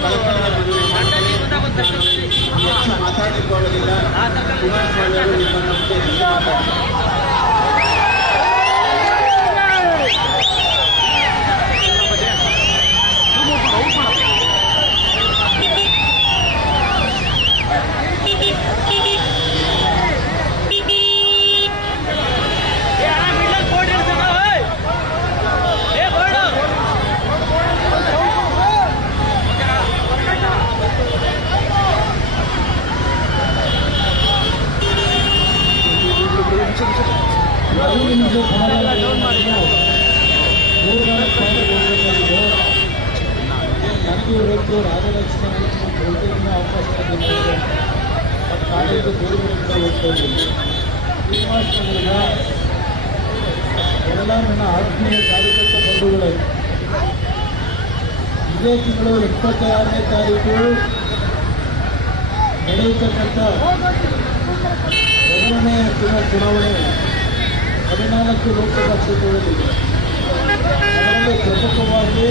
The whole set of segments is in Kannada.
ಕಳಕಳಿಯ ಮನವಿ ಮಾಡ್ತೀನಿ ಹೆಚ್ಚು ಮಾತಾಡಿಕೊಳ್ಳೋದಿಲ್ಲ ನನಗೆ ಇವತ್ತು ರಾಜಲಕ್ಷ್ಮಿ ಬಹುತೇಕ ಅವಕಾಶ ಕಾಲೇಜು ಕಡೆ ಹೋಗ್ತಾ ಎಲ್ಲ ನನ್ನ ಆತ್ಮೀಯ ಕಾರ್ಯಕರ್ತ ಬಂಧುಗಳೇ. ಇದೇ ತಿಂಗಳು ಇಪ್ಪತ್ತಾರನೇ ತಾರೀಕು ನಡೆಯತಕ್ಕಂಥ ಎರಡನೇ ಚುನಾವಣೆ ಹದಿನಾಲ್ಕು ಲೋಕಸಭಾ ಕ್ಷೇತ್ರದಲ್ಲಿ ಪ್ರಮುಖವಾಗಿ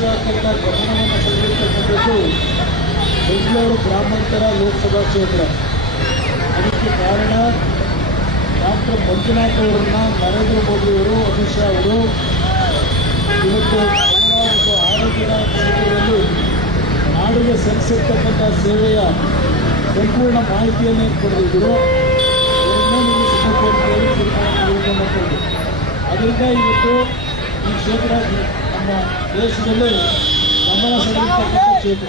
ದೇಶಾದ್ಯಂತ ಗಮನವನ್ನು ಸೆಳೆದಿರ್ತಕ್ಕಂಥದ್ದು ಬೆಂಗಳೂರು ಗ್ರಾಮಾಂತರ ಲೋಕಸಭಾ ಕ್ಷೇತ್ರ ಅದಕ್ಕೆ ಕಾರಣ ಡಾಕ್ಟರ್ ಮಂಜುನಾಥ್ ಅವರನ್ನ ನರೇಂದ್ರ ಮೋದಿಯವರು ಅಮಿತ್ ಶಾ ಅವರು ಇವತ್ತು ಒಂದು ಆರೋಗ್ಯದ ಕ್ಷೇತ್ರದಲ್ಲಿ ನಾಡಿಗೆ ಸಲ್ಲಿಸಿರ್ತಕ್ಕಂಥ ಸೇವೆಯ ಸಂಪೂರ್ಣ ಮಾಹಿತಿಯನ್ನು ಪಡೆದಿದ್ದರು ಅದರಿಂದ ಇವತ್ತು ಈ ಕ್ಷೇತ್ರ ನಮ್ಮ ದೇಶದಲ್ಲಿ ಗಮನ ಸೆಳೆದಿರ್ತಕ್ಕಂಥ ಕ್ಷೇತ್ರ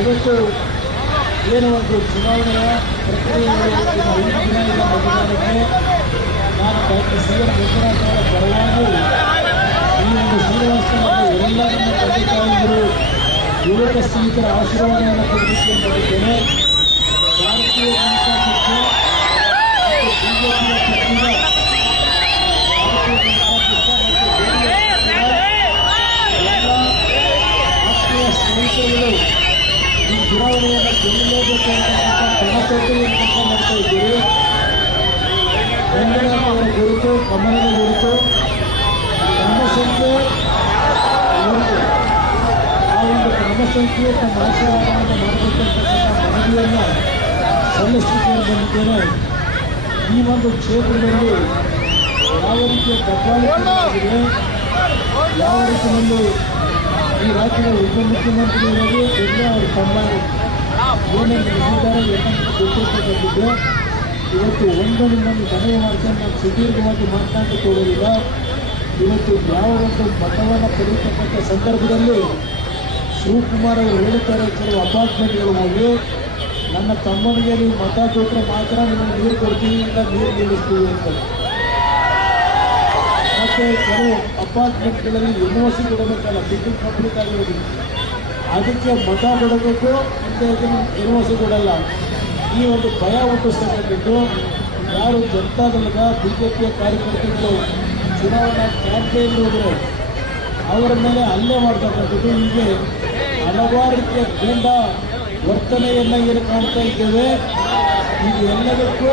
ಇವತ್ತು ಏನು ಒಂದು ಚುನಾವಣೆಯ ಪ್ರಕ್ರಿಯೆಯಲ್ಲಿ ಮತದಾನಕ್ಕೆ ನಾನು ಡಾಕ್ಟರ್ ಸಿ ಎಂ ಪರವಾಗಿ ಈ ಒಂದು ಶ್ರೀನಿವಾಸನಲ್ಲಿ ಎಲ್ಲ ನಮ್ಮ ತಂದೆ ಯುವಕ ಸ್ನೇಹಿತರ ಆಶೀರ್ವಾದವನ್ನು ಪಡೆದುಕೊಂಡಿದ್ದೇನೆ ಭಾರತೀಯ ಜನತಾ ಪಕ್ಷ ಮತ್ತು ಬಿಜೆಪಿಯ ಪಕ್ಷದ ಭಾರತೀಯ ಜನತಾ ಪಕ್ಷ ಮತ್ತು ಜೆಡಿಎಸ್ ಎಲ್ಲ ರಾಷ್ಟ್ರೀಯ ಸ್ನೇಹಿತರುಗಳು ಈ ಚುನಾವಣೆಯನ್ನು ಗೆಲ್ಲಲೇಬೇಕು ಅಂತಕ್ಕಂಥ ಕಣತೋಟೆಯನ್ನು ಕೆಲಸ ಮಾಡ್ತಾ ಇದ್ದೀರಿ ಮಂಜುನಾಥ್ ಅವರ ಗುರುತು ಕಮಲದ ಗುರುತು ಕ್ರಮಸಂಖ್ಯೆ ಗುರುತು ಆ ಈ ಒಂದು ಕ್ಷೇತ್ರದಲ್ಲಿ ಯಾವ ರೀತಿಯ ದಬ್ಬಾಳಿಕೆ ಆಗಿದೆ ಯಾವ ರೀತಿಯಲ್ಲಿ ಈ ರಾಜ್ಯದ ಉಪಮುಖ್ಯಮಂತ್ರಿಗಳಿಗೆ ಎಲ್ಲ ಅವರು ತಮ್ಮ ಗೊತ್ತಿರ್ತಕ್ಕಂಥದ್ದು ಇವತ್ತು ಒಂದು ನಿಮ್ಮನ್ನು ಮನವಿ ಮಾಡ್ಕೊಂಡು ನಾನು ಸುದೀರ್ಘವಾಗಿ ಮಾತನಾಡಿ ಕೊಡೋದಿಲ್ಲ ಇವತ್ತು ಯಾವ ಒಂದು ಮತವನ್ನು ಪಡೆಯತಕ್ಕಂಥ ಸಂದರ್ಭದಲ್ಲಿ ಶಿವಕುಮಾರ್ ಅವರು ಹೇಳುತ್ತಾರೆ ಕೆಲವು ಅಪಾರ್ಟ್ಮೆಂಟ್ಗಳು ಹೋಗಿ, ನನ್ನ ತಮ್ಮನಿಗೆ ನೀವು ಮತ ಕೊಟ್ಟರೆ ಮಾತ್ರ ನಿಮಗೆ ನೀರು ಕೊಡ್ತೀವಿ, ಇಲ್ಲ ನೀರು ನಿಲ್ಲಿಸ್ತೀವಿ ಅಂತ. ಮತ್ತೆ ಕೆಲವು ಅಪಾರ್ಟ್ಮೆಂಟ್ಗಳಲ್ಲಿ ಎನ್ ಒ ಸಿ ಕೊಡಬೇಕಲ್ಲ ಬಿಲ್ಡಿಂಗ್ ಕಂಪ್ಲೀಟ್ ಆಗಿರೋದಿಲ್ಲ ಅದಕ್ಕೆ ಮತ ಕೊಡಬೇಕು ಅಂತ ಇದನ್ನು ಎನ್ ಒ ಸಿ ಕೊಡಲ್ಲ. ಈ ಒಂದು ಭಯ ಹುಟ್ಟಿಸ್ತಕ್ಕಂಥದ್ದು ಯಾರು ಜನತಾದಳದ ಬಿ ಜೆ ಪಿಯ ಕಾರ್ಯಕರ್ತರು ಚುನಾವಣಾ ಕ್ಯಾಂಪೇನ್ ಹೋದರೆ, ಅವರ ಮೇಲೆ ಹಲ್ಲೆ ಮಾಡ್ತಕ್ಕಂಥದ್ದು ಹೀಗೆ. ಹಲವಾರು ರೀತಿಯ ಗೂಂಡ ವರ್ತನೆಯನ್ನು ಏನು ಕಾಣ್ತಾ ಇದ್ದೇವೆ. ಇದು ಎಲ್ಲದಕ್ಕೂ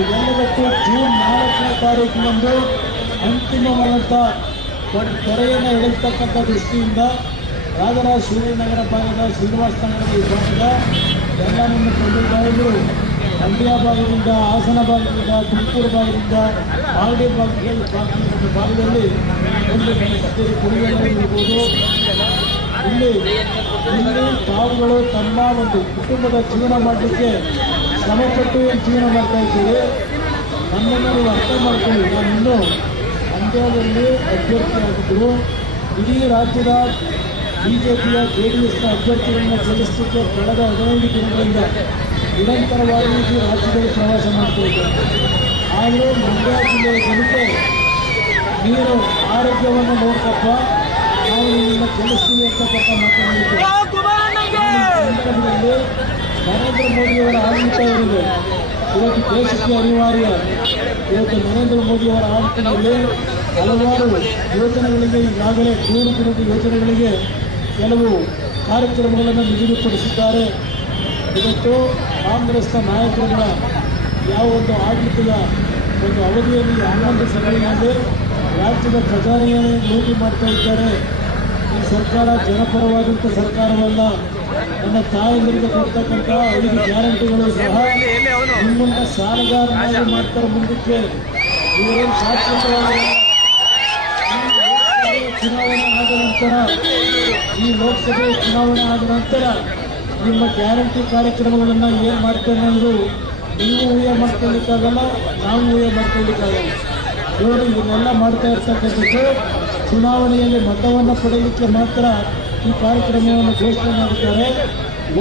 ಇದೆಲ್ಲದಕ್ಕೂ ಜೂನ್ ನಾಲ್ಕನೇ ತಾರೀಕಿನಂದು ಅಂತಿಮವಾದಂಥ ಒಂದು ತೊರೆಯನ್ನು ಎಳೆಸ್ತಕ್ಕಂಥ ದೃಷ್ಟಿಯಿಂದ ರಾಜರಾಜ ಶಿವನಗರ ಭಾಗದ ಶ್ರೀನಿವಾಸ ನಗರದ ಈ ಎಲ್ಲ ನನ್ನ ತಂದೆ ತಾಯಿಗಳು ಮಂಡ್ಯ ಭಾಗದಿಂದ, ಹಾಸನ ಭಾಗದಿಂದ, ತುಮಕೂರು ಭಾಗದಿಂದ ಆಲ್ಡಿ ಭಾಗದಲ್ಲಿ ಭಾಗದ ಭಾಗದಲ್ಲಿ ಒಂದು ಕಚೇರಿ ಕುಡಿಯಲಿರ್ಬೋದು ಇಲ್ಲಿ ಇಲ್ಲಿ ತಾವುಗಳು ತಮ್ಮ ಒಂದು ಕುಟುಂಬದ ಜೀವನ ಮಾಡಲಿಕ್ಕೆ ಶ್ರಮಪಟ್ಟು ಜೀವನ ಮಾಡ್ತಾ ಇದ್ದೀವಿ ನನ್ನನ್ನು ಅರ್ಥ ಮಾಡ್ಕೊಳ್ಳಿ. ನಾನು ಮಂಡ್ಯದಲ್ಲಿ ಅಭ್ಯರ್ಥಿಯಾಗಿದ್ದರು ಇಡೀ ರಾಜ್ಯದ ಬಿ ಜೆ ಪಿಯ ಜೆ ಡಿ ಎಸ್ನ ಅಭ್ಯರ್ಥಿಗಳನ್ನು ಸಲ್ಲಿಸಲಿಕ್ಕೆ ಕಳೆದ ಹದಿನೈದು ದಿನಗಳಿಂದ ನಿರಂತರವಾಗಿ ರಾಜ್ಯದಲ್ಲಿ ಪ್ರವಾಸ ಮಾಡ್ತಾ ಇದ್ದಾರೆ. ಆದರೂ ಮಂಡ್ಯ ಜಿಲ್ಲೆಯ ಜನತೆ ನೀರು ಆರೋಗ್ಯವನ್ನು ನೋಡ್ಕಪ್ಪ ನಾವು ನಿನ್ನನ್ನು ಗೆಲ್ಲಿಸ್ತೀವಿ ಅಂತಕ್ಕಂಥ ಮಾತನಾಡಿದ್ದೇವೆ ಸಂದರ್ಭದಲ್ಲಿ ನರೇಂದ್ರ ಮೋದಿಯವರ ಆಡಳಿತವರಿಗೆ ಇವತ್ತು ದೇಶಕ್ಕೆ ಅನಿವಾರ್ಯ ಇವತ್ತು ನರೇಂದ್ರ ಮೋದಿಯವರ ಆಡಳಿತದಲ್ಲಿ ಹಲವಾರು ಯೋಜನೆಗಳಿಗೆ ಈಗಾಗಲೇ ನೂರು ದಿನದ ಯೋಜನೆಗಳಿಗೆ ಕೆಲವು ಕಾರ್ಯಕ್ರಮಗಳನ್ನು ನಿಗದಿಪಡಿಸಿದ್ದಾರೆ. ಇವತ್ತು ಕಾಂಗ್ರೆಸ್ನ ನಾಯಕರುಗಳ ಯಾವ ಒಂದು ಆಡಳಿತದ ಒಂದು ಅವಧಿಯಲ್ಲಿ ಹನ್ನೊಂದು ಸಭೆಯಲ್ಲಿ ರಾಜ್ಯದ ಖಜಾನೆಯನ್ನು ಲೂಟಿ ಮಾಡ್ತಾ ಇದ್ದಾರೆ. ಈ ಸರ್ಕಾರ ಜನಪರವಾದಂಥ ಸರ್ಕಾರವಲ್ಲ. ನನ್ನ ತಾಯಿಗಳಿಗೆ ಕೊಡ್ತಕ್ಕಂಥ ಐದು ಗ್ಯಾರಂಟಿಗಳು ಸಹ ನಿಮ್ಮನ್ನ ಸಾಲಗಾರನಾಗಿ ಮಾಡ್ತಾರೆ ಮುಂದಕ್ಕೆ. ಇವರೇನು ಶಾಶ್ವತವಾಗಿ ಚುನಾವಣೆ ಆದ ನಂತರ, ಈ ಲೋಕಸಭೆ ಚುನಾವಣೆ ಆದ ನಂತರ ನಿಮ್ಮ ಗ್ಯಾರಂಟಿ ಕಾರ್ಯಕ್ರಮಗಳನ್ನು ಏನು ಮಾಡ್ತಾರೆ ಅನ್ನೋದು ನೀವು ಊಹೆ ಮಾಡ್ಕೊಳ್ಳಿಕ್ಕಾಗಲ್ಲ, ನಾವು ಊಹೆ ಮಾಡ್ಕೊಳ್ಳಿಕ್ಕಾಗಲ್ಲ. ಇವರು ಇದನ್ನೆಲ್ಲ ಮಾಡ್ತಾ ಇರ್ತಕ್ಕಂಥದ್ದು ಚುನಾವಣೆಯಲ್ಲಿ ಮತವನ್ನು ಪಡೆಯಲಿಕ್ಕೆ ಮಾತ್ರ ಈ ಕಾರ್ಯಕ್ರಮವನ್ನು ಘೋಷಣೆ ಮಾಡಿದ್ದಾರೆ.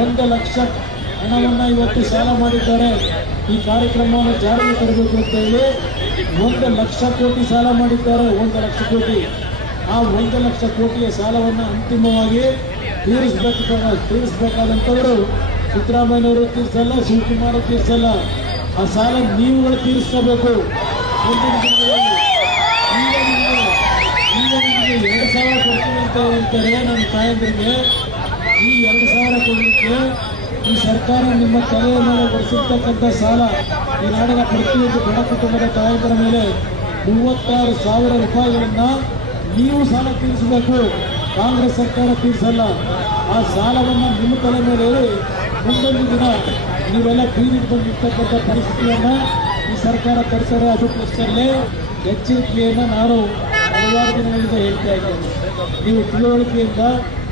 ಒಂದು ಲಕ್ಷ ಹಣವನ್ನು ಇವತ್ತು ಸಾಲ ಮಾಡಿದ್ದಾರೆ. ಈ ಕಾರ್ಯಕ್ರಮವನ್ನು ಜಾರಿಗೆ ತರಬೇಕು ಅಂತ ಹೇಳಿ ಒಂದು ಲಕ್ಷ ಕೋಟಿ ಸಾಲ ಮಾಡಿದ್ದಾರೆ. ಒಂದು ಲಕ್ಷ ಕೋಟಿ. ಆ ಒಂದು ಲಕ್ಷ ಕೋಟಿಯ ಸಾಲವನ್ನು ಅಂತಿಮವಾಗಿ ತೀರಿಸಬೇಕು ತೀರಿಸಬೇಕಾದಂಥವರು ಸಿದ್ದರಾಮಯ್ಯನವರು ತೀರಿಸಲ್ಲ, ಶಿವಕುಮಾರ್ ತೀರಿಸಲ್ಲ. ಆ ಸಾಲ ನೀವುಗಳು ತೀರಿಸಬೇಕು ಮುಂದಿನ ದಿನಗಳಲ್ಲಿ ಈಗ ನಿಮಗೆ ಎರಡು ಸಾವಿರ ಕೊಡ್ತೀನಿ ಅಂತ ಹೇಳ್ತಾರೆ ನನ್ನ ತಾಯಂದಿರಿಗೆ ಈ ಎರಡು ಸಾವಿರ ಕೊಡಲಿಕ್ಕೆ ಈ ಸರ್ಕಾರ ನಿಮ್ಮ ತಲೆಯ ಮೇಲೆ ಹೊರಿಸಿರ್ತಕ್ಕಂಥ ಸಾಲ. ಈ ನಾಡಿನ ಪ್ರತಿಯೊಂದು ಬಡ ಕುಟುಂಬದ ತಾಯಂದಿರ ಮೇಲೆ ಮೂವತ್ತಾರು ಸಾವಿರ ರೂಪಾಯಿಗಳನ್ನು ನೀವು ಸಾಲ ತೀರಿಸಬೇಕು. ಕಾಂಗ್ರೆಸ್ ಸರ್ಕಾರ ತೀರಿಸಲ್ಲ. ಆ ಸಾಲವನ್ನು ನಿಮ್ಮ ತಲೆ ಮೇಲೆ ಮುಂದೊಂದು ದಿನ ನೀವೆಲ್ಲ ಬೀದಿಗೆ ಪರಿಸ್ಥಿತಿಯನ್ನು ಈ ಸರ್ಕಾರ ತರ್ತಾರೆ ಅದಕ್ಕೋಸ್ಕರಲೇ ಎಚ್ಚರಿಕೆಯನ್ನು ನಾನು ಹಲವಾರು ದಿನಗಳಿಂದ ಹೇಳ್ತಾ ಇದ್ದೇನೆ. ನೀವು ತಿಳುವಳಿಕೆಯಿಂದ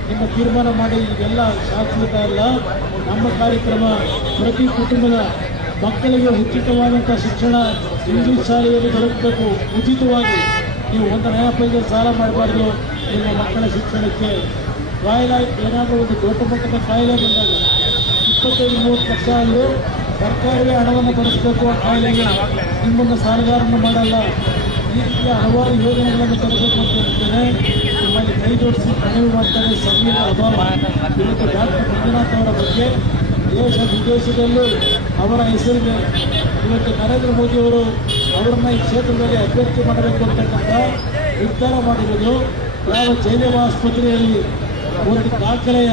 ನಿಮ್ಮ ತೀರ್ಮಾನ ಮಾಡಿ ಇದೆಲ್ಲ ಶಾಶ್ವತ ಅಲ್ಲ ನಮ್ಮ ಕಾರ್ಯಕ್ರಮ ಪ್ರತಿ ಕುಟುಂಬದ ಮಕ್ಕಳಿಗೆ ಉಚಿತವಾದಂಥ ಶಿಕ್ಷಣ ಹಿಂದಿ ಶಾಲೆಯಲ್ಲಿ ದೊರಕಬೇಕು ಉಚಿತವಾಗಿ ನೀವು ಒಂದು ನಯ ಸಾಲ ಮಾಡಬಾರ್ದು ನಿಮ್ಮ ಮಕ್ಕಳ ಶಿಕ್ಷಣಕ್ಕೆ. ಕಾಯಿಲೆ ಏನಾದರೂ ಒಂದು ದೊಡ್ಡ ಮಟ್ಟದ ಕಾಯಿಲೆ ಬಂದಾಗ ಇಪ್ಪತ್ತೈದು, ಮೂವತ್ತು ಲಕ್ಷ ಅಂದು ಸರ್ಕಾರವೇ ಹಣವನ್ನು ಭರಿಸಬೇಕು ಆಗಲಿಲ್ಲ ನಿಮ್ಮನ್ನು ಸಾಲಗಾರನ್ನು ಮಾಡಲ್ಲ. ಈ ರೀತಿಯ ಹಲವಾರು ಯೋಜನೆಗಳನ್ನು ತರಬೇಕು ಅಂತ ಹೇಳ್ತೇನೆ. ನಿಮ್ಮಲ್ಲಿ ಕೈ ಜೋಡಿಸಿ ಮನವಿ ಮಾಡ್ತಾರೆ ಸಮೀರ ಅಭಾವ. ಇವತ್ತು ಡಾಕ್ಟರ್ ಮಂಜುನಾಥ್ ಅವರ ಬಗ್ಗೆ ದೇಶ ವಿದೇಶದಲ್ಲೂ ಅವರ ಹೆಸರಿಗೆ ಇವತ್ತು ನರೇಂದ್ರ ಮೋದಿಯವರು ಅವರನ್ನ ಈ ಕ್ಷೇತ್ರದಲ್ಲಿ ಅಭ್ಯರ್ಥಿ ಮಾಡಬೇಕು ಅಂತಕ್ಕಂಥ ನಿರ್ಧಾರ ಮಾಡಿರೋದು. ಯಾವ ಜೈದೇವ ಆಸ್ಪತ್ರೆಯಲ್ಲಿ ಒಂದು ದಾಖಲೆಯ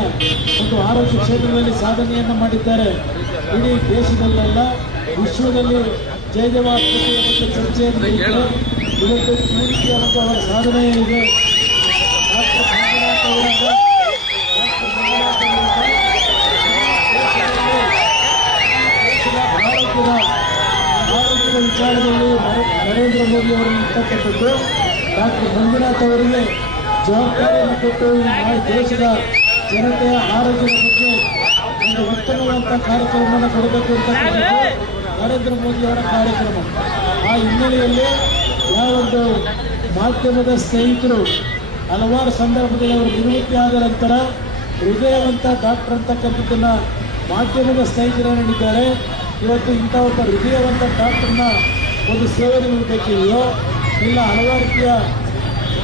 ಒಂದು ಆರೋಗ್ಯ ಕ್ಷೇತ್ರದಲ್ಲಿ ಸಾಧನೆಯನ್ನು ಮಾಡಿದ್ದಾರೆ ಇಡೀ ದೇಶದಲ್ಲೆಲ್ಲ ವಿಶ್ವದಲ್ಲಿ ಜಯದೇವ ಬಗ್ಗೆ ಚರ್ಚೆಯನ್ನು. ಇವತ್ತು ಅವರ ಸಾಧನೆ ಇದೆ ಡಾಕ್ಟರ್ ಮಂಜುನಾಥ್ ಭಾರತದ ವಿಚಾರದಲ್ಲಿ ನರ- ನರೇಂದ್ರ ಮೋದಿ ಅವರು ಇರ್ತಕ್ಕಂಥದ್ದು ಡಾಕ್ಟರ್ ಮಂಜುನಾಥ್ ಅವರಿಗೆ ಜವಾಬ್ದಾರಿಯನ್ನು ಕೊಟ್ಟು ಈ ನಾ- ದೇಶದ ಜನತೆಯ ಆರೋಗ್ಯದ ಬಗ್ಗೆ ಒಂದು ಉತ್ತಮವಾದಂಥ ಕಾರ್ಯಕ್ರಮವನ್ನು ಕೊಡಬೇಕು ಅಂತಕ್ಕಂಥದ್ದು ನರೇಂದ್ರ ಮೋದಿ ಅವರ ಕಾರ್ಯಕ್ರಮ ಆ ಹಿನ್ನೆಲೆಯಲ್ಲಿ ಯಾವೊಂದು ಮಾಧ್ಯಮದ ಸ್ನೇಹಿತರು ಹಲವಾರು ಸಂದರ್ಭದಲ್ಲಿ ಅವರು ನಿವೃತ್ತಿ ಆದ ನಂತರ ಹೃದಯವಂತ ಡಾಕ್ಟರ್ ಅಂತಕ್ಕಂಥದ್ದನ್ನು ಮಾಧ್ಯಮದ ಸ್ನೇಹಿತರು ನೀಡಿದ್ದಾರೆ ಇವತ್ತು ಇಂಥ ಒಬ್ಬ ಹೃದಯವಂತ ಡಾಕ್ಟರ್ನ ಒಂದು ಸೇವೆ ನೀಡಬೇಕಿದೆಯೋ ಇಲ್ಲ ಹಲವಾರು ರೀತಿಯ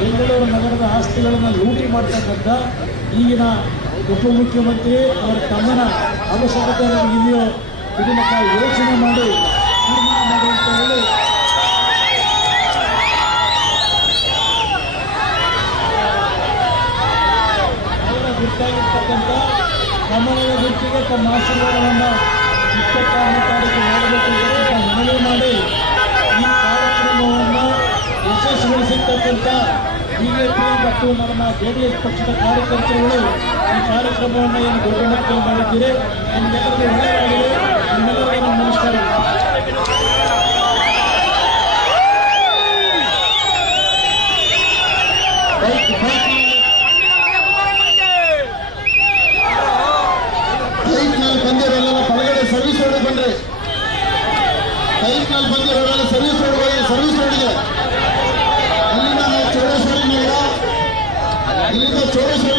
ಬೆಂಗಳೂರು ನಗರದ ಆಸ್ತಿಗಳನ್ನು ಲೂಟಿ ಮಾಡ್ತಕ್ಕಂಥ ಈಗಿನ ಉಪಮುಖ್ಯಮಂತ್ರಿ ಅವರ ತಮ್ಮನ ಅವಶ್ಯಕತೆ ಇದೆಯೋ ಇದನ್ನು ತಾವು ಯೋಚನೆ ಮಾಡಿ ತೀರ್ಮಾನ ಮಾಡಿ ಅಂತ ಹೇಳಿ ಅವರ ಗುರ್ತಾಗಿರ್ತಕ್ಕಂಥ ಕಮಲದ ಗುರ್ತಿಗೆ ತಮ್ಮ ಆಶೀರ್ವಾದವನ್ನು ಇಪ್ಪತ್ತಾರನೇ ತಾರೀಕು ಮಾಡಬೇಕು ಅಂತ ಮನವಿ ಮಾಡಿ ಈ ಕಾರ್ಯಕ್ರಮವನ್ನು ಯಶಸ್ವಿಗೊಳಿಸಿರ್ತಕ್ಕಂಥ ಬಿಜೆಪಿ ಮತ್ತು ನಮ್ಮ ಜೆ ಡಿ ಎಸ್ ಪಕ್ಷದ ಕಾರ್ಯಕರ್ತರುಗಳು ಈ ಕಾರ್ಯಕ್ರಮವನ್ನು ಏನು ದೊಡ್ಡ ಮಟ್ಟದಲ್ಲಿ ಮಾಡಿದ್ದೀರಿ ನಿಮ್ಗೆಲ್ಲರಿಗೂ ಒಳ್ಳೆಯದಾಗಿದೆ ನಿಮ್ಮೆಲ್ಲರಿಗೂ ನಮ್ಮ ನಮಸ್ಕಾರ ಬೈಕ್ ಬೈಕ್ ಬೈಕ್ನಲ್ಲಿ ಬಂದಿರೋರೆಲ್ಲ ಹೊರಗಡೆ ಸರ್ವಿಸ್ ರೋಡ್ ಬನ್ರಿ ಬೈಕ್ನಲ್ಲಿ ಬಂದಿರೋರೆಲ್ಲ ಸರ್ವಿಸ್ ರೋಡ್ ಹೋಗಿ ಸರ್ವಿಸ್ ರೋಡ್ಗೆ Tours